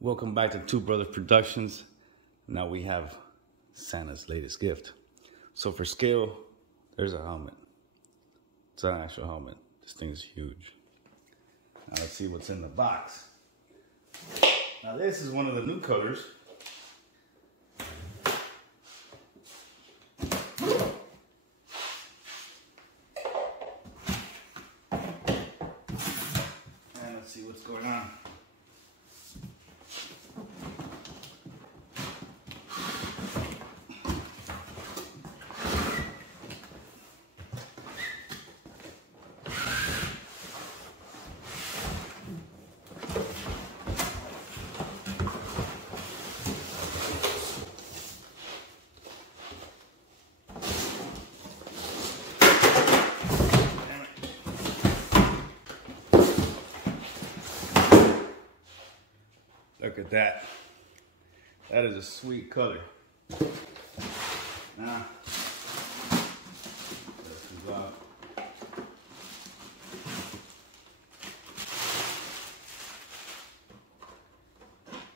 Welcome back to Two Brothers Productions. Now we have Santa's latest gift. So for scale, there's a helmet. It's an actual helmet. This thing is huge. Now let's see what's in the box. Now this is one of the new colors. And let's see what's going on. Look at that. That is a sweet color. Now, this is out.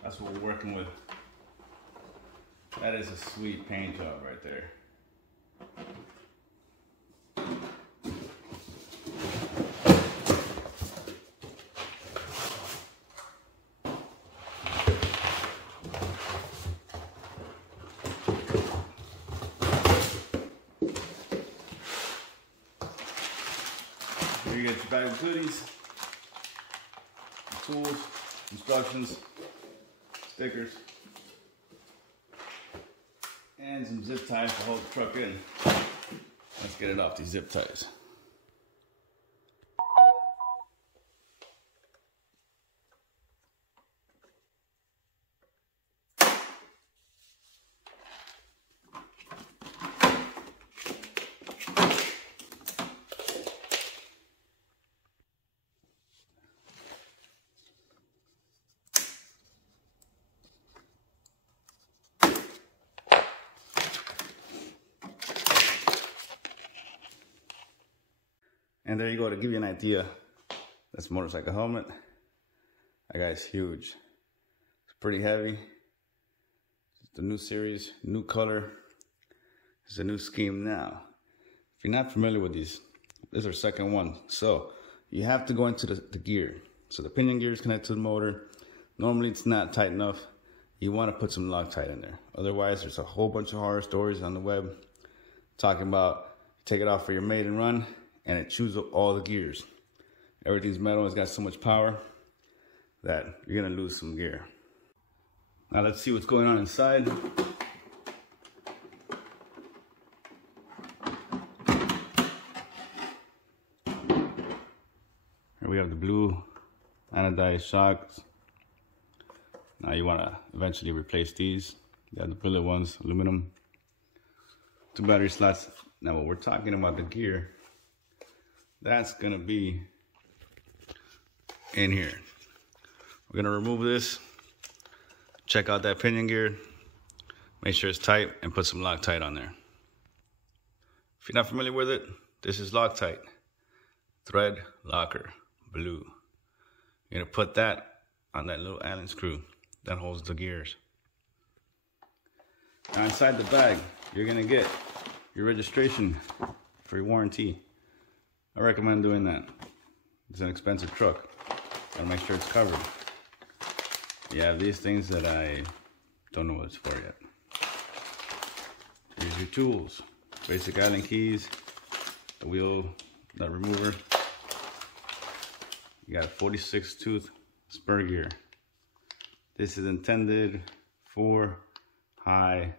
That's what we're working with. That is a sweet paint job right there. Here you get your bag of goodies, tools, instructions, stickers, and some zip ties to hold the truck in. Let's get it off these zip ties. And there you go, to give you an idea. That's a motorcycle helmet. That guy's huge. It's pretty heavy. It's the new series, new color. It's a new scheme now. If you're not familiar with these, this is our second one. So you have to go into the gear. So the pinion gear is connected to the motor. Normally it's not tight enough. You want to put some Loctite in there. Otherwise, there's a whole bunch of horror stories on the web talking about take it off for your maiden run and it chews up all the gears. Everything's metal, it's got so much power that you're gonna lose some gear. Now let's see what's going on inside. Here we have the blue anodized shocks. Now you wanna eventually replace these. You have the billet ones, aluminum. 2 battery slots. Now when we're talking about the gear, that's gonna be in here. We're gonna remove this, check out that pinion gear, make sure it's tight, and put some Loctite on there. If you're not familiar with it, this is Loctite, thread locker, blue. You're gonna put that on that little Allen screw that holds the gears. Now inside the bag, you're gonna get your registration for your warranty. I recommend doing that. It's an expensive truck. Gotta make sure it's covered. You have these things that I don't know what it's for yet. Here's your tools. Basic Allen keys, the wheel nut remover. You got a 46 tooth spur gear. This is intended for high,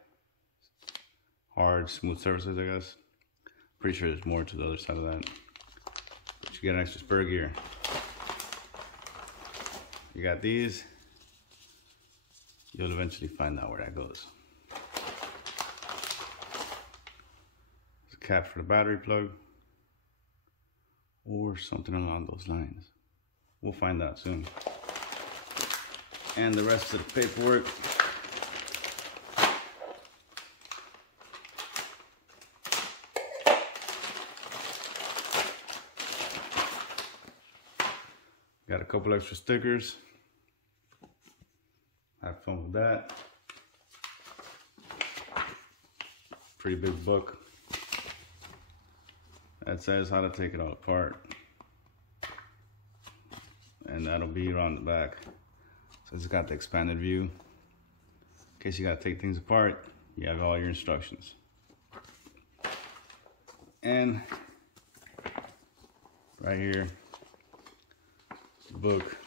hard, smooth surfaces, I guess. Pretty sure there's more to the other side of that. But you get an extra spur gear. You got these. You'll eventually find out where that goes. There's a cap for the battery plug. Or something along those lines. We'll find out soon. And the rest of the paperwork. Got a couple extra stickers. Have fun with that. Pretty big book that says how to take it all apart. And that'll be around the back. So it's got the expanded view. In case you gotta take things apart, you have all your instructions. And right here, the book.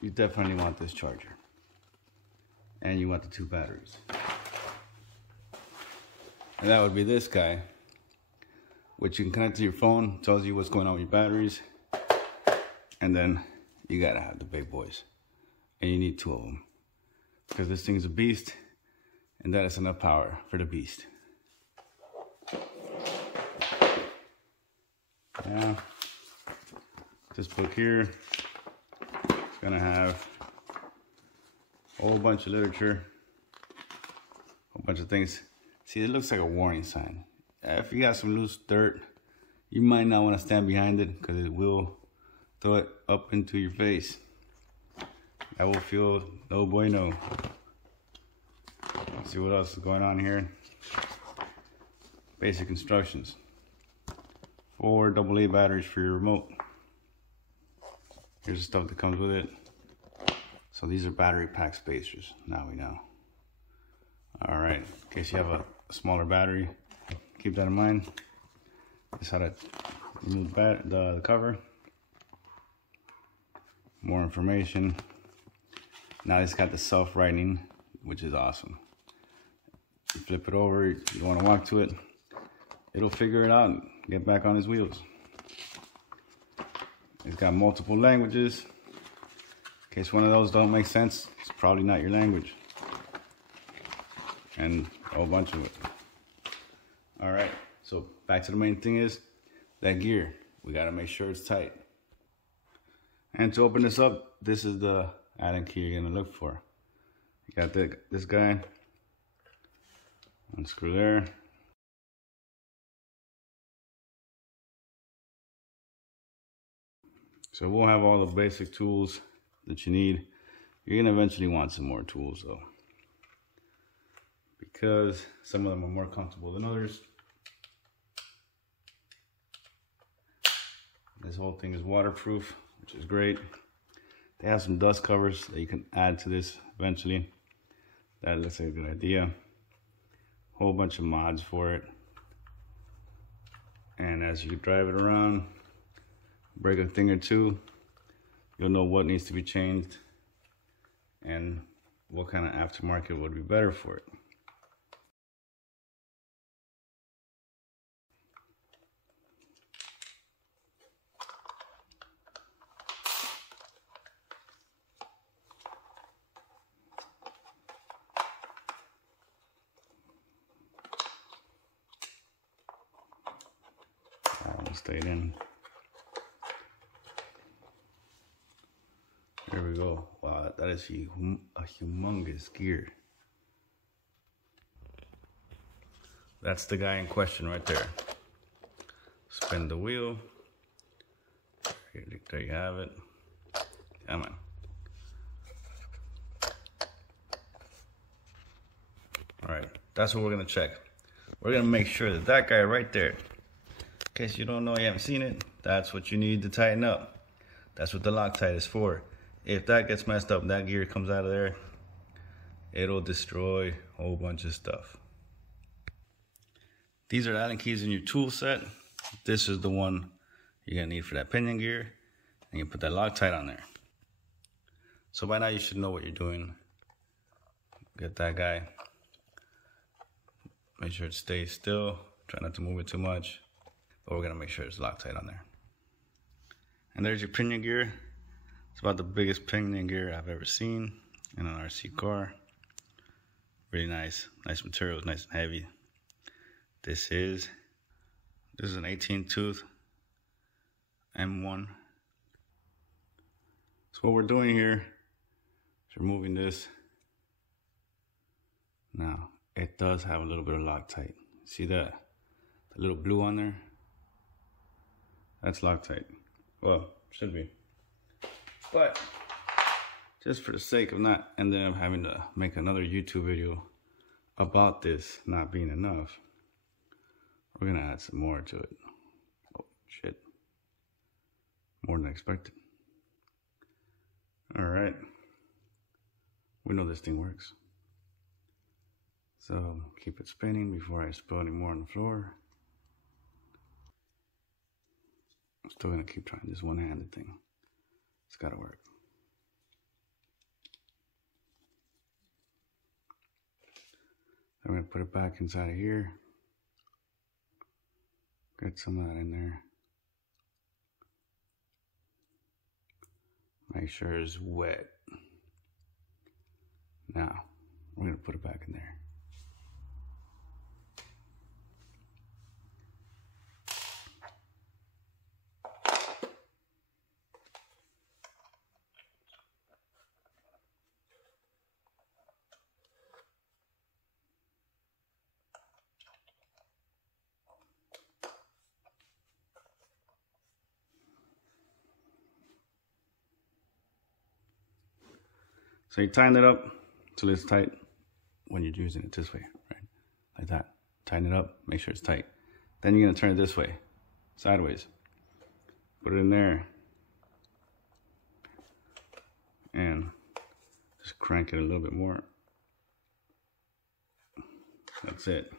You definitely want this charger. And you want the 2 batteries. And that would be this guy, which you can connect to your phone, tells you what's going on with your batteries. And then you gotta have the big boys. And you need 2 of them. Because this thing is a beast, and that is enough power for the beast. Now, this book here is gonna have a whole bunch of literature, a whole bunch of things. See, it looks like a warning sign. If you got some loose dirt, you might not want to stand behind it because it will throw it up into your face. That will feel no bueno. Let's see what else is going on here. Basic instructions. 4 AA batteries for your remote. Here's the stuff that comes with it. So these are battery pack spacers. Now we know. All right, in case you have a smaller battery, keep that in mind. This is how to remove the cover. More information. Now it's got the self-writing, which is awesome. You flip it over, you want to walk to it, it'll figure it out and get back on its wheels. It's got multiple languages. In case one of those don't make sense, it's probably not your language. And a whole bunch of it. All right, so back to the main thing is that gear. We gotta make sure it's tight. And to open this up, this is the Allen key you're gonna look for. You got this guy. Unscrew there. So we'll have all the basic tools that you need. You're gonna eventually want some more tools though, because some of them are more comfortable than others. This whole thing is waterproof, which is great. They have some dust covers that you can add to this eventually. That looks like a good idea. Whole bunch of mods for it. And as you drive it around, break a thing or two, you'll know what needs to be changed and what kind of aftermarket would be better for it. Stayed in. There we go. Wow, that is a humongous gear. That's the guy in question right there. Spin the wheel. There you have it. Come on. All right, that's what we're gonna check. We're gonna make sure that that guy right there, in case you don't know, you haven't seen it, that's what you need to tighten up. That's what the Loctite is for. If that gets messed up, that gear comes out of there, it'll destroy a whole bunch of stuff. These are Allen keys in your tool set. This is the one you're gonna need for that pinion gear, and you put that Loctite on there. So by now you should know what you're doing. Get that guy. Make sure it stays still. Try not to move it too much. But we're gonna make sure it's Loctite on there. And there's your pinion gear. It's about the biggest pinion gear I've ever seen in an RC car. Really nice. Nice material, nice and heavy. This is an 18 tooth M1. So what we're doing here is removing this. Now, it does have a little bit of Loctite. See that? The little blue on there? That's Loctite. Well, should be. But just for the sake of not ending up having to make another YouTube video about this not being enough, we're gonna add some more to it. Oh shit, more than expected. All right, we know this thing works. So keep it spinning before I spill any more on the floor. I'm still gonna keep trying this one-handed thing. It's gotta work. I'm gonna put it back inside of here. Get some of that in there. Make sure it's wet. Now, we're gonna put it back in there. So you tighten it up till it's tight when you're using it this way, right? Like that. Tighten it up, make sure it's tight. Then you're gonna turn it this way, sideways. Put it in there. And just crank it a little bit more. That's it.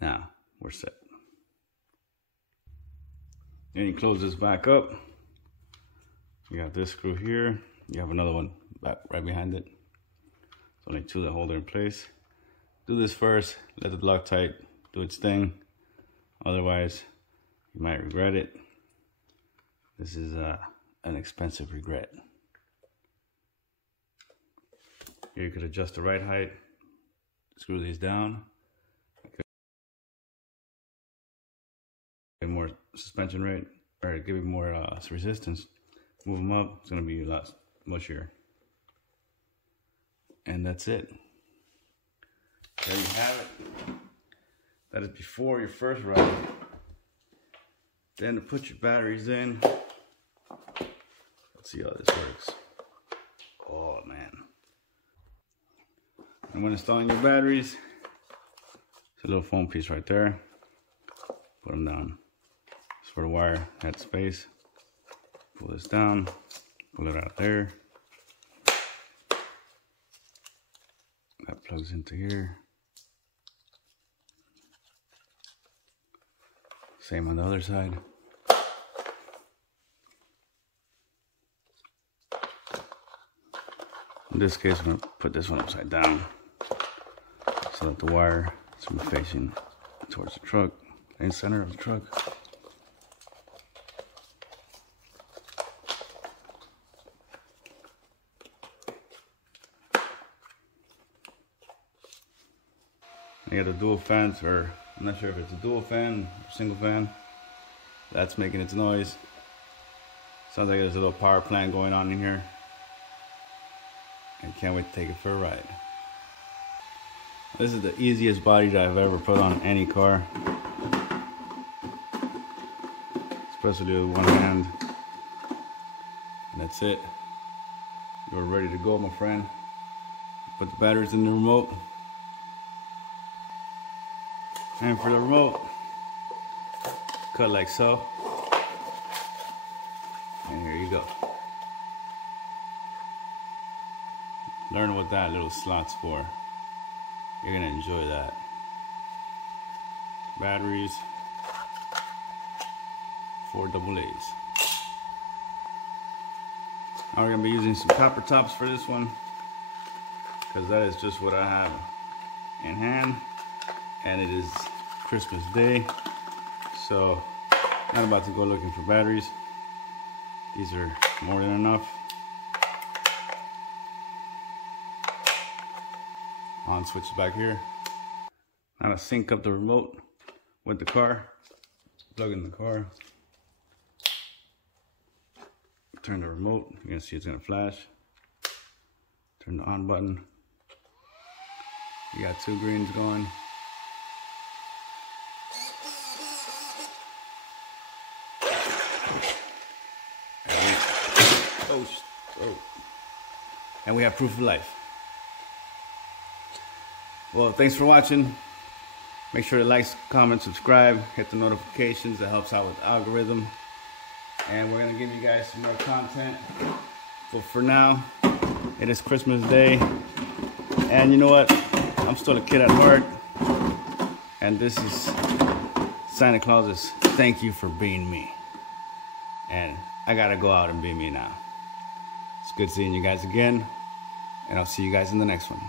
Now, we're set. Then you close this back up. You got this screw here. You have another one back right behind it. It's only two that hold it in place. Do this first, let the Loctite do its thing. Otherwise, you might regret it. This is an expensive regret. Here you could adjust the right height, screw these down. Get more suspension rate, or give you more resistance. Move them up, it's gonna be a lot mushier. And that's it. There you have it. That is before your first ride. Then to put your batteries in. Let's see how this works. Oh man. And when installing your batteries, it's a little foam piece right there. Put them down. It's for the wire, that space. Pull this down, pull it out there. That plugs into here. Same on the other side. In this case, I'm going to put this one upside down so that the wire is going to be facing towards the truck, in the center of the truck. You got the dual fans, or I'm not sure if it's a dual fan or single fan. That's making its noise. Sounds like there's a little power plant going on in here. I can't wait to take it for a ride. This is the easiest body that I've ever put on any car. Especially with one hand. And that's it. You're ready to go, my friend. Put the batteries in the remote. And for the remote, cut like so. And here you go. Learn what that little slot's for. You're gonna enjoy that. Batteries, 4 AA's. Now we're gonna be using some copper tops for this one, because that is just what I have in hand. And it is Christmas Day, so I'm about to go looking for batteries. These are more than enough. On switch back here. Now to sync up the remote with the car. Plug in the car. Turn the remote. You're gonna see it's gonna flash. Turn the on button. You got 2 greens going. Oh. and we have proof of life. Well, thanks for watching. Make sure to like, comment, subscribe, hit the notifications. That helps out with the algorithm. And we're gonna give you guys some more content. But for now, it is Christmas Day. And you know what? I'm still a kid at heart. And this is Santa Claus's thank you for being me. And I gotta go out and be me now. It's good seeing you guys again. And I'll see you guys in the next one.